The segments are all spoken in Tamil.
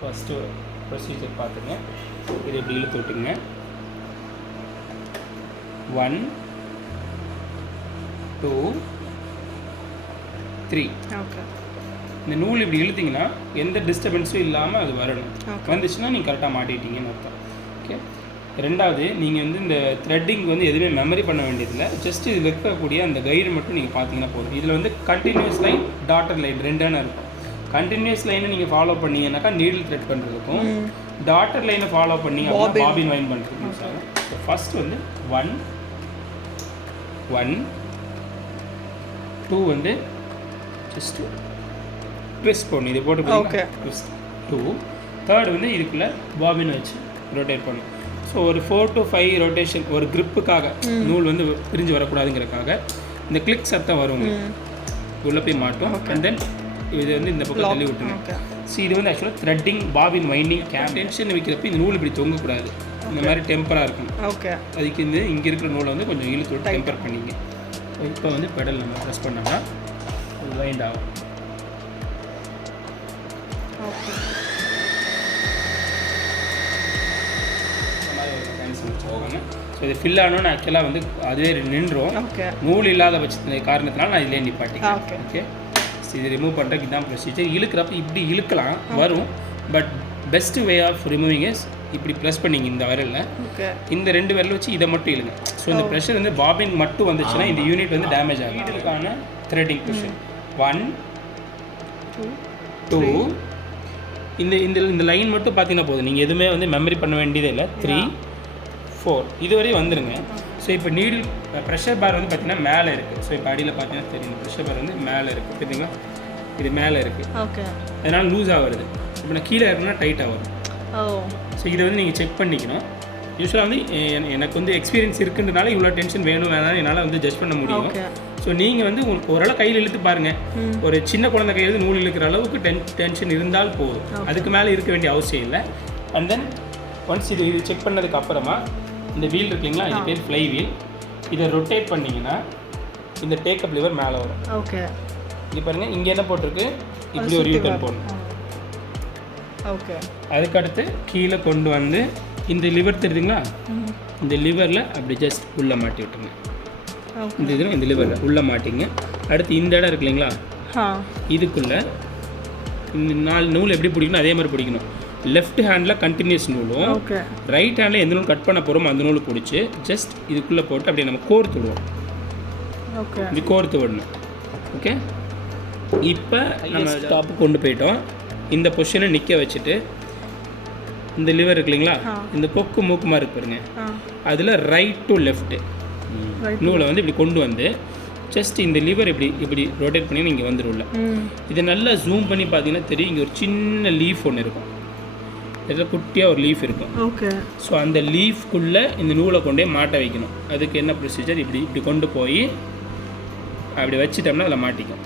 ஃபஸ்ட்டு ப்ரொசீஜர் பார்த்துங்க. இது இப்படி இழுத்து விட்டுங்க. 1 2 3. ஓகே. இந்த நூல் இப்படி இழுத்திங்கன்னா எந்த டிஸ்டர்பன்ஸும் இல்லாமல் அது வரணும். வந்துச்சுன்னா நீங்கள் கரெக்டாக மாட்டிட்டீங்கன்னு அர்த்தம். ஓகே. ரெண்டாவது, நீங்கள் வந்து இந்த த்ரெட்டிங் வந்து எதுவுமே மெமரி பண்ண வேண்டியதில்லை. ஜஸ்ட் இதில் இருக்கக்கூடிய அந்த கைடு மட்டும் நீங்கள் பார்த்தீங்கன்னா போதும். இதில் வந்து கண்டினியூஸ் லைன், டாட்டர் லைன் ரெண்டான இருக்கும். கண்டினியூஸ் லைனை நீங்கள் ஃபாலோ பண்ணீங்கன்னாக்கா நீடில் த்ரெட் பண்ணுறதுக்கும், டாட்டர் லைனை ஃபாலோ பண்ணீங்க அப்படின்னா பாபின் வைன் பண்ணுறதுக்கும் சார். ஸோ ஃபஸ்ட் வந்து 1 1 2 வந்து ஜஸ்ட்டு ட்விஸ்ட் பண்ணணும். இது போட்டு ட்விஸ்ட் 2. தேர்ட் வந்து இதுக்குள்ளே பாபின் வச்சு ரொட்டேட் பண்ணணும். ஸோ ஒரு 4 to 5 ரொட்டேஷன், ஒரு க்ரிப்புக்காக, நூல் வந்து பிரிஞ்சு வரக்கூடாதுங்கிறதுக்காக இந்த கிளிக் சத்தம் வரும், உள்ளே போய் மாட்டோம். அண்ட் தென் இது வந்து இந்த பக்கம் தள்ளி விட்டுருங்க. ஸோ இது வந்து ஆக்சுவலாக threading, bobbin winding game. Tension வைக்கிறப்ப இந்த நூல் இப்படி தொங்கக்கூடாது, இந்த மாதிரி டெம்பராக இருக்கும். ஓகே. அதுக்கு இந்த இங்கே இருக்கிற நூலை வந்து கொஞ்சம் இழுத்து விட்டு டெம்பர் பண்ணிங்க. இப்போ வந்து பெடல் நம்ம ப்ரெஸ் பண்ணோம்னா வைண்ட் ஆகும். ஓகே. ஸோ இது ஃபில் ஆனோன்னு ஆக்சுவலாக வந்து அதுவே நின்றுடும். ஓகே. நூல் இல்லாத பட்ச காரணத்தினால நான் இதிலே நிப்பாட்டிங்க. ஓகே. ஓகே. ஸோ இது ரிமூவ் பண்ணுறதுக்கு இதுதான் ப்ரொசீஜர். இழுக்கிறப்ப இப்படி இழுக்கலாம், வரும். But best way of removing is இப்படி ப்ரெஸ் பண்ணிங்க இந்த விரலில். ஓகே. இந்த 2 விரல் வச்சு இதை மட்டும் இழுங்க. ஸோ இந்த ப்ரெஷர் வந்து பாபின் மட்டும் வந்துச்சுன்னா இந்த யூனிட் வந்து டேமேஜ் ஆகும். இதுக்கான த்ரெட்டிங் ப்ரெஷர் 1 2. இந்த இந்த இந்த லைன் மட்டும் பார்த்தீங்கன்னா போதும், நீங்கள் எதுவுமே வந்து மெமரி பண்ண வேண்டியதே இல்லை. 3 4 இதுவரை வந்துடுங்க. ஸோ இப்போ நீடில் ப்ரெஷர் பார் வந்து பார்த்தீங்கன்னா மேலே இருக்குது. ஸோ இப்போ அடியில் பார்த்தீங்கன்னா தெரியும், ப்ரெஷர் பார் வந்து மேலே இருக்குது, பார்த்தீங்களா? இது மேலே இருக்குது. ஓகே. அதனால் லூஸ் ஆகுறது. இப்போ நான் கீழே இருக்குன்னா டைட்டாக வரும். ஸோ இதை வந்து நீங்கள் செக் பண்ணிக்கணும். யூஸ்வலாக வந்து எனக்கு வந்து எக்ஸ்பீரியன்ஸ் இருக்குன்றனால இவ்வளோ டென்ஷன் வேணும் வேணாலும் என்னால் வந்து ஜட்ஜ் பண்ண முடியும். ஸோ நீங்கள் வந்து உங்களுக்கு ஓரளவு கையில் இழுத்து பாருங்கள். ஒரு சின்ன குழந்தை கையில் நூல் இழுக்கிற அளவுக்கு டென்ஷன் இருந்தால் போதும், அதுக்கு மேலே இருக்க வேண்டிய அவசியம் இல்லை. அண்ட் தென் ஒன்ஸ் இது செக் பண்ணதுக்கு அப்புறமா இந்த வீல் இருக்குங்களா, இது பேர் ஃப்ளை வீல். இதை ரொட்டேட் பண்ணிங்கன்னா இந்த டேக்கப் லிவர் மேலே வரும். ஓகே. இங்கே பாருங்கள், இங்கே என்ன போட்டிருக்கு, இப்படி ஒரு யூட்டர்ன் போடணும். ஓகே. அதுக்கடுத்து கீழே கொண்டு வந்து இந்த லிவர் தெரியுதுங்களா, இந்த லிவரில் அப்படி ஜஸ்ட் உள்ளே மாட்டி விட்டுருங்க. இந்த இதில் இந்த லிவரில் உள்ளே மாட்டிங்க. அடுத்து இந்த இடம் இருக்கு இல்லைங்களா, இதுக்குள்ளே இந்த 4 நூல் எப்படி பிடிக்கணும் அதே மாதிரி பிடிக்கணும். லெஃப்ட் ஹேண்டில் கண்டினியூஸ் நூலும், ரைட் ஹேண்டில் எந்த நூல் கட் பண்ண போகிறோமோ அந்த நூல் பிடிச்சி ஜஸ்ட் இதுக்குள்ளே போட்டு அப்படியே நம்ம கோர்த்து விடுவோம். ஓகே. இப்படி கோர்த்து விடணும். ஓகே. இப்போ நம்ம ஸ்டாப்பு கொண்டு போயிட்டோம். இந்த பொசிஷனை நிற்க வச்சுட்டு இந்த லிவர் இருக்கு இல்லைங்களா, இந்த பொக்கு மூக்குமா இருக்கு பாருங்க, அதில் ரைட் டு லெஃப்ட்டு நூலை வந்து இப்படி கொண்டு வந்து ஜஸ்ட் இந்த லிவர் இப்படி இப்படி ரொட்டேட் பண்ணி இங்கே வந்துடும்ல. இதை நல்லா ஜூம் பண்ணி பார்த்தீங்கன்னா தெரியும், இங்கே ஒரு சின்ன லீஃப் ஒன்று இருக்கும், இதில் குட்டியாக ஒரு லீஃப் இருக்கும். ஓகே. ஸோ அந்த லீஃப்குள்ளே இந்த நூலை கொண்டே மாட்ட வைக்கணும். அதுக்கு என்ன ப்ரொசீஜர், இப்படி இப்படி கொண்டு போய் அப்படி வச்சிட்டோம்னா அதில் மாட்டிக்கும்.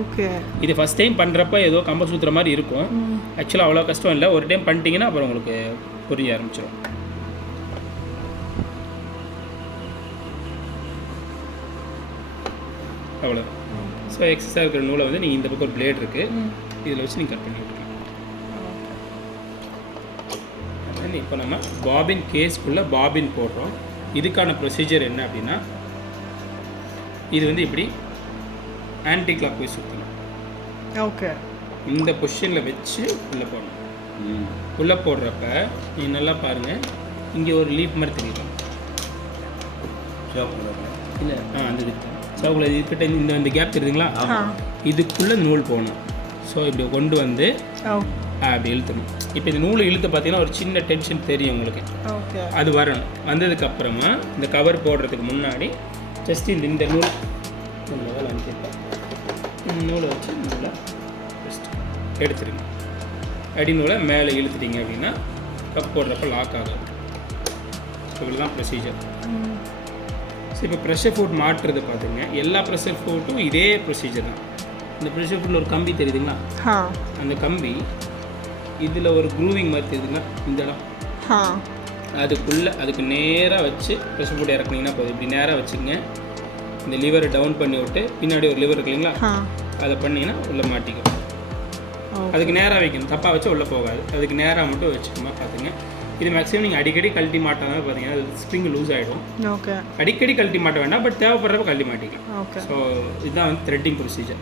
ஓகே. இது ஃபஸ்ட் டைம் பண்ணுறப்ப ஏதோ கம்ப சுற்றுற மாதிரி இருக்கும். ஆக்சுவலாக அவ்வளோ கஷ்டம் இல்லை. ஒரு டைம் பண்ணிட்டீங்கன்னா அப்புறம் உங்களுக்கு புரிய ஆரம்பிச்சிடும். அவ்வளோ. ஸோ எக்ஸஸாக இருக்கிற நூலை வந்து நீங்கள் இந்த பக்கம் ஒரு பிளேட் இருக்குது, இதில் வச்சு நீங்கள் கட் பண்ணி விட்டுருங்க. இப்போ நம்ம பாபின் கேஸ்க்குள்ளே பாபின் போடுறோம். இதுக்கான ப்ரொசீஜர் என்ன அப்படின்னா, இது வந்து இப்படி ஆன்டி கிளாக் போய் சுற்றணும். ஓகே. இந்த பொசிஷனில் வச்சு உள்ளே போடணும். உள்ளே போடுறப்ப நீங்கள் நல்லா பாருங்கள், இங்கே ஒரு லீஃப் மாதிரி தெரியும் இல்லை, அந்த இதுக்கு சவுக்குள்ள இதுக்கிட்ட இந்த கேப் தெரியுதுங்களா, இதுக்குள்ளே நூல் போகணும். ஸோ இப்படி கொண்டு வந்து அப்படி இழுத்தணும். இப்போ இந்த நூலை இழுத்து பார்த்தீங்கன்னா ஒரு சின்ன டென்ஷன் தெரியும் உங்களுக்கு, அது வரணும். வந்ததுக்கப்புறமா இந்த கவர் போடுறதுக்கு முன்னாடி ஜஸ்ட் இந்த நூல் நூலை வச்சு நூலை ஜஸ்ட் எடுத்துருங்க. அடி நூலை மேலே இழுத்துட்டீங்க அப்படின்னா கப் போடுறப்ப லாக் ஆகும். இவ்வளோ தான் ப்ரொசீஜர். ஸோ இப்போ ப்ரெஷர் ஃபுட் மாட்டுறது பார்த்துங்க, எல்லா ப்ரெஷர் ஃபுட்டும் இதே ப்ரொசீஜர் தான். இந்த ப்ரெஷர் ஃபுட்டில் ஒரு கம்பி தெரியுதுங்களா, அந்த கம்பி இதில் ஒரு க்ரூவிங் மாதிரி தெரியுதுங்களா, இந்த இடம் அதுக்குள்ளே அதுக்கு நேராக வச்சு ப்ரெஷர் ஃபுட் இறக்குனீங்கன்னா போதும். இப்படி நேராக வச்சுங்க. இந்த லிவரை டவுன் பண்ணி விட்டு பின்னாடி ஒரு லிவர் இருக்கு இல்லைங்களா, அதை பண்ணிங்கன்னா உள்ளே மாட்டிக்கும். அதுக்கு நேராக வைக்கணும், தப்பாக வச்சு உள்ளே போகாது. அதுக்கு நேராக மட்டும் வச்சுக்கோமா பார்த்துங்க. இது மேக்ஸிமம் நீங்கள் அடிக்கடி கழட்டி மாட்டாமல் பார்த்தீங்கன்னா ஸ்ப்ரிங் லூஸ் ஆகிடும். ஓகே. அடிக்கடி கழட்டி மாட்ட வேண்டாம், பட் தேவைப்படுறப்ப கழட்டி மாட்டிக்கலாம். ஓகே. ஸோ இதுதான் வந்து த்ரெட்டிங் ப்ரொசீஜர்.